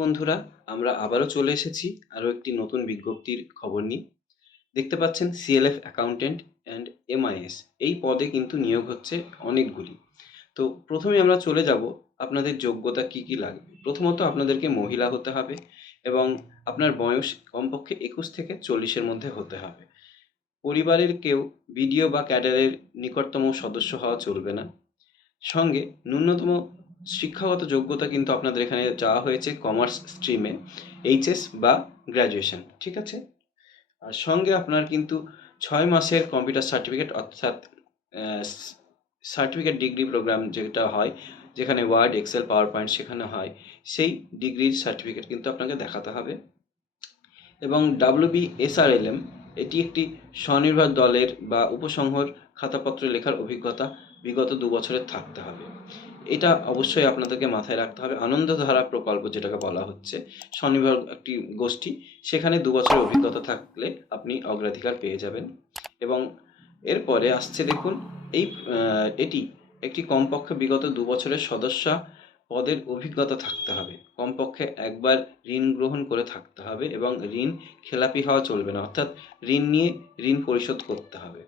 বন্ধুরা, আমরা আবারও চলে এসেছি আরও একটি নতুন বিজ্ঞপ্তির খবর নিয়ে। দেখতে পাচ্ছেন সিএলএফ অ্যাকাউন্ট্যান্ট অ্যান্ড এমআইএস এই পদে কিন্তু নিয়োগ হচ্ছে অনেকগুলি। তো প্রথমে আমরা চলে যাব আপনাদের যোগ্যতা কি কি লাগবে। প্রথমত আপনাদেরকে মহিলা হতে হবে এবং আপনার বয়স কমপক্ষে 21 থেকে 40-এর মধ্যে হতে হবে। পরিবারের কেউ বিডিও বা ক্যাডারের নিকটতম সদস্য হওয়া চলবে না। সঙ্গে ন্যূনতম শিক্ষাগত যোগ্যতা কিন্তু আপনাদের এখানে চাওয়া হয়েছে কমার্স স্ট্রিমে, এইচএস বা গ্র্যাজুয়েশন, ঠিক আছে? আর সঙ্গে আপনার কিন্তু 6 মাসের কম্পিউটার সার্টিফিকেট, অর্থাৎ সার্টিফিকেট ডিগ্রি প্রোগ্রাম যেটা হয়, যেখানে ওয়ার্ড, এক্সেল, পাওয়ার পয়েন্ট শেখানো হয়, সেই ডিগ্রির সার্টিফিকেট কিন্তু আপনাকে দেখাতে হবে। এবং WBSRLM এটি একটি স্বনির্ভর দলের বা উপসংহর খাতাপত্র লেখার অভিজ্ঞতা বিগত 2 বছরের থাকতে হবে। এটা অবশ্যই আপনাদেরকে মাথায় রাখতে হবে। আনন্দধারা প্রকল্প যেটাকে বলা হচ্ছে, স্বনির্ভর একটি গোষ্ঠী, সেখানে 2 বছরের অভিজ্ঞতা থাকলে আপনি অগ্রাধিকার পেয়ে যাবেন। এবং এরপরে আসছে দেখুন, এটি একটি কমপক্ষে বিগত 2 বছরের সদস্য পদের অভিজ্ঞতা থাকতে হবে। কমপক্ষে একবার ঋণ গ্রহণ করে থাকতে হবে এবং ঋণ খেলাপি হওয়া চলবে না, অর্থাৎ ঋণ নিয়ে ঋণ পরিশোধ করতে হবে।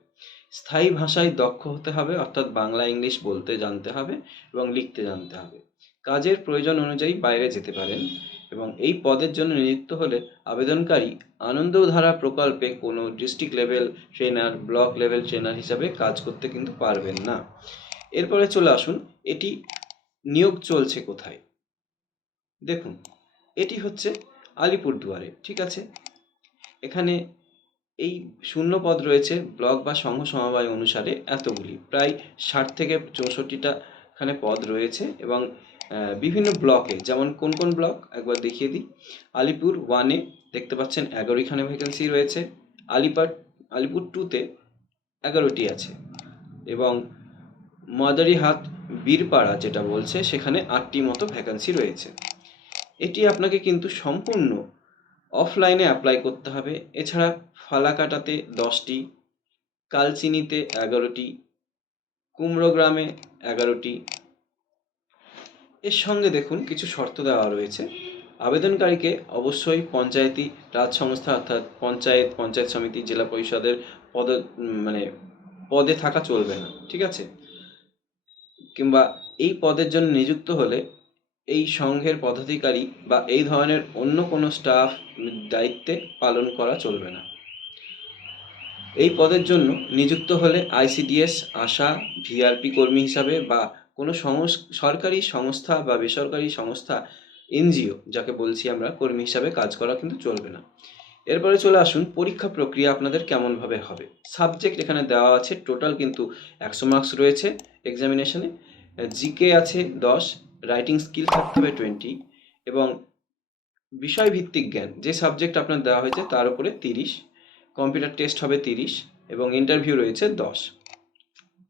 স্থায়ী ভাষায় দক্ষ হতে হবে, অর্থাৎ বাংলা ইংলিশ বলতে জানতে হবে এবং লিখতে জানতে হবে। কাজের প্রয়োজন অনুযায়ী বাইরে যেতে পারেন। এবং এই পদের জন্য নিযুক্ত হলে আবেদনকারী আনন্দধারা প্রকল্পে কোনো district level trainer, block level trainer হিসাবে কাজ করতে কিন্তু পারবেন না। এরপরে চলে আসুন, এটি নিয়োগ চলছে কোথায়। দেখুন, এটি হচ্ছে আলিপুরদুয়ারে, ঠিক আছে? এখানে এই শূন্য পদ রয়েছে ব্লক বা সংঘ সমবায় অনুসারে এতগুলি, প্রায় 60 থেকে 64টা এখানে পদ রয়েছে। এবং বিভিন্ন ব্লকে, যেমন কোন কোন ব্লক একবার দেখিয়ে দিই। আলিপুর 1-এ দেখতে পাচ্ছেন 11খানে ভ্যাকেন্সি রয়েছে। আলিপুর 2-তে 11টি আছে। এবং মাদারিহাট বীরপাড়া যেটা বলছে, সেখানে 8টি মতো ভ্যাকেন্সি রয়েছে। এটি আপনাকে কিন্তু সম্পূর্ণ অফলাইনে অ্যাপ্লাই করতে হবে। এছাড়া ফালাকাটাতে 10টি, কালচিনিতে 11টি, কুমড়োগ্রামে 11টি। এর সঙ্গে দেখুন কিছু শর্ত দেওয়া রয়েছে। আবেদনকারীকে অবশ্যই পঞ্চায়েতি রাজ সংস্থা, অর্থাৎ পঞ্চায়েত, পঞ্চায়েত সমিতি, জেলা পরিষদের পদে থাকা চলবে না, ঠিক আছে? কিংবা এই পদের জন্য নিযুক্ত হলে এই সংঘের পদাধিকারী বা এই ধরনের অন্য কোনো স্টাফ দায়িত্বে পালন করা চলবে না। এই পদের জন্য নিযুক্ত হলে আইসিডিএস, আশা, ভিআরপি কর্মী হিসাবে বা কোনো সরকারি সংস্থা বা বেসরকারি সংস্থা, এনজিও যাকে বলছি আমরা, কর্মী হিসাবে কাজ করা কিন্তু চলবে না। এরপরে চলে আসুন, পরীক্ষা প্রক্রিয়া আপনাদের কেমনভাবে হবে। সাবজেক্ট এখানে দেওয়া আছে, টোটাল কিন্তু 100 মার্কস রয়েছে এক্সামিনেশনে। জিকে আছে 10, রাইটিং স্কিল থাকতে হবে 20, এবং বিষয়ভিত্তিক জ্ঞান যে সাবজেক্ট আপনার দেওয়া হয়েছে তার উপরে 30, কম্পিউটার টেস্ট হবে 30 এবং ইন্টারভিউ রয়েছে 10।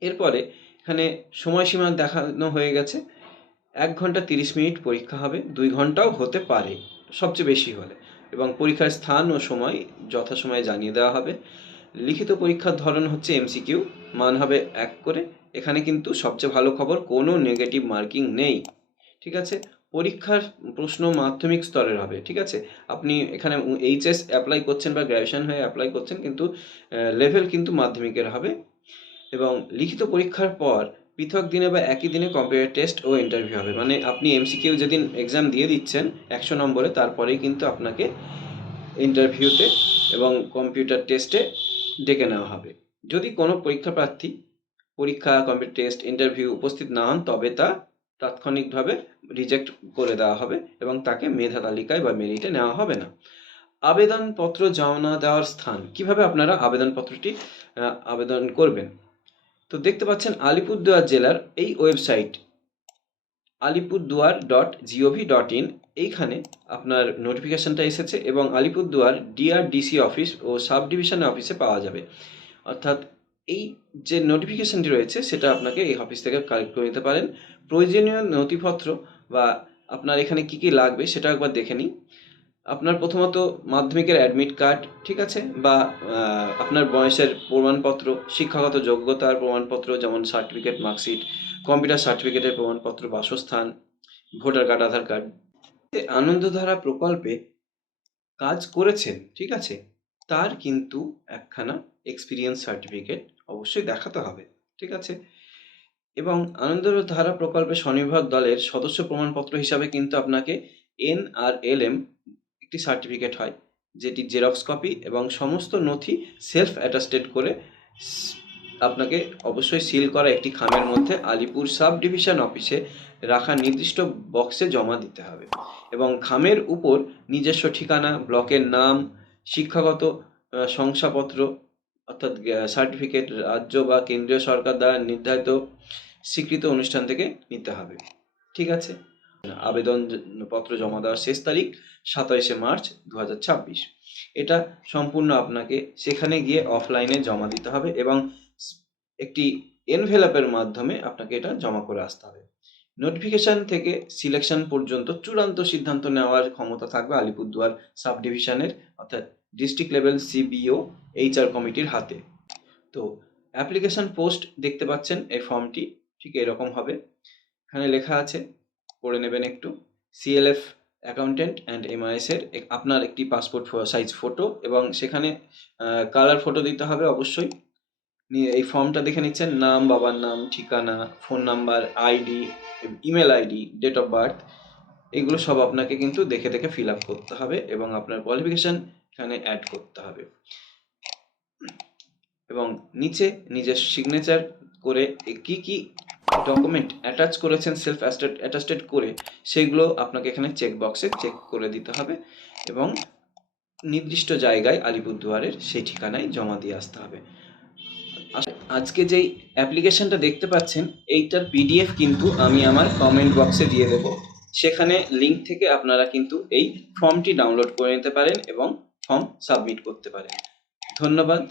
এরপরে এখানে সময়সীমা দেখানো হয়ে গেছে, 1 ঘন্টা 30 মিনিট পরীক্ষা হবে, 2 ঘন্টাও হতে পারে সবচেয়ে বেশি হলে। এবং পরীক্ষার স্থান ও সময় যথাসময়ে জানিয়ে দেওয়া হবে। লিখিত পরীক্ষার ধরন হচ্ছে এমসিকিউ, মান হবে 1 করে। এখানে কিন্তু সবচেয়ে ভালো খবর, কোনো নেগেটিভ মার্কিং নেই, ঠিক আছে? পরীক্ষার প্রশ্ন মাধ্যমিক স্তরের হবে, ঠিক আছে? আপনি এখানে এইচএস অ্যাপ্লাই করছেন বা গ্র্যাজুয়েশন হয়ে অ্যাপ্লাই করছেন, কিন্তু লেভেল কিন্তু মাধ্যমিকের হবে। এবং লিখিত পরীক্ষার পর পৃথক দিনে বা একই দিনে কম্পিউটার টেস্ট ও ইন্টারভিউ হবে। মানে আপনি এমসিকিউ যেদিন এক্সাম দিয়ে দিচ্ছেন 100 নম্বরে, তারপরেই কিন্তু আপনাকে ইন্টারভিউতে এবং কম্পিউটার টেস্টে ডেকে নেওয়া হবে। যদি কোনো পরীক্ষা প্রার্থী পরীক্ষা, কম্পিউটার টেস্ট, ইন্টারভিউ উপস্থিত না হন, তবে তা তাৎক্ষণিকভাবে রিজেক্ট করে দেওয়া হবে এবং তাকে মেধা তালিকায় বা মেরিটে নেওয়া হবে না। আবেদনপত্র জমা দেওয়ার স্থান, কিভাবে আপনারা আবেদনপত্রটি আবেদন করবেন। তো দেখতে পাচ্ছেন আলিপুরদুয়ার জেলার এই ওয়েবসাইট alipurduar.gov.in, এইখানে আপনার নোটিফিকেশনটা এসেছে এবং আলিপুরদুয়ার ডিআরডিসি অফিস ও সাব ডিভিশন অফিসে পাওয়া যাবে। অর্থাৎ এই যে নোটিফিকেশনটি রয়েছে, সেটা আপনাকে এই অফিস থেকে কালেক্ট করে নিতে পারেন। প্রয়োজনীয় নথিপত্র বা আপনার এখানে কি কি লাগবে সেটা একবার দেখে নিই। আপনার প্রথমত মাধ্যমিকের অ্যাডমিট কার্ড, ঠিক আছে? বা আপনার বয়সের প্রমাণপত্র, শিক্ষাগত যোগ্যতার প্রমাণপত্র, যেমন সার্টিফিকেট, মার্কশিট, কম্পিউটার সার্টিফিকেটের প্রমাণপত্র, বাসস্থান, ভোটার কার্ড, আধার কার্ড। যে আনন্দধারা প্রকল্পে কাজ করেছেন, ঠিক আছে, তার কিন্তু একখানা এক্সপিরিয়েন্স সার্টিফিকেট অবশ্যই দেখাতে হবে, ঠিক আছে। এবং আনন্দধারা প্রকল্পে স্বনির্ভর দলের সদস্য প্রমাণপত্র হিসাবে কিন্তু আপনাকে NRLM একটি সার্টিফিকেট হয়, যেটি জেরক্স কপি এবং সমস্ত নথি সেলফ অ্যাটাস্টেড করে আপনাকে অবশ্যই সিল করা একটি খামের মধ্যে আলিপুর সাব ডিভিশন অফিসে রাখা নির্দিষ্ট বক্সে জমা দিতে হবে। এবং খামের উপর নিজস্ব ঠিকানা, ব্লকের নাম, শিক্ষাগত শংসাপত্র অর্থাৎ সার্টিফিকেট রাজ্য বা কেন্দ্রীয় সরকার দ্বারা নির্ধারিত স্বীকৃত অনুষ্ঠান থেকে নিতে হবে, ঠিক আছে। আবেদনপত্র জমা দেওয়ার শেষ তারিখ 27শে মার্চ 2026। এটা সম্পূর্ণ আপনাকে সেখানে গিয়ে অফলাইনে জমা দিতে হবে এবং একটি এনভেলপের মাধ্যমে আপনাকে এটা জমা করে আসতে হবে। নোটিফিকেশন থেকে সিলেকশন পর্যন্ত চূড়ান্ত সিদ্ধান্ত নেওয়ার ক্ষমতা থাকবে আলিপুরদুয়ার সাব ডিভিশনের অর্থাৎ ডিস্ট্রিক্ট লেভেল CBO HR কমিটির হাতে। তো অ্যাপ্লিকেশন পোস্ট দেখতে পাচ্ছেন, এই ফর্মটি ঠিক এরকম হবে। এখানে লেখা আছে, পড়ে নেবেন একটু। CLF অ্যাকাউন্টেন্ট অ্যান্ড MIS এর আপনার একটি পাসপোর্ট সাইজ ফটো এবং সেখানে কালার ফটো দিতে হবে অবশ্যই। নিয়ে এই ফর্মটা দেখে নিচ্ছেন, নাম, বাবার নাম, ঠিকানা, phone number, ID, email ID, date of birth, এগুলো সব আপনাকে কিন্তু দেখে দেখে ফিল আপ করতে হবে এবং আপনার কোয়ালিফিকেশন এখানে অ্যাড করতে হবে এবং নিচে নিজের সিগনেচার করে কি কি ডকুমেন্ট অ্যাটাচ করেছেন সেলফ অ্যাটাস্টেড করে সেগুলো আপনাকে এখানে চেক বক্সে চেক করে দিতে হবে এবং নির্দিষ্ট জায়গায় আলিপুরদুয়ারের সেই ঠিকানায় জমা দিয়ে আসতে হবে। আজকে যেই অ্যাপ্লিকেশনটা দেখতে পাচ্ছেন, এইটার PDF কিন্তু আমি আমার কমেন্ট বক্সে দিয়ে দেবো। সেখানে লিঙ্ক থেকে আপনারা কিন্তু এই ফর্মটি ডাউনলোড করে নিতে পারেন এবং ফর্ম সাবমিট করতে পারেন। ধন্যবাদ।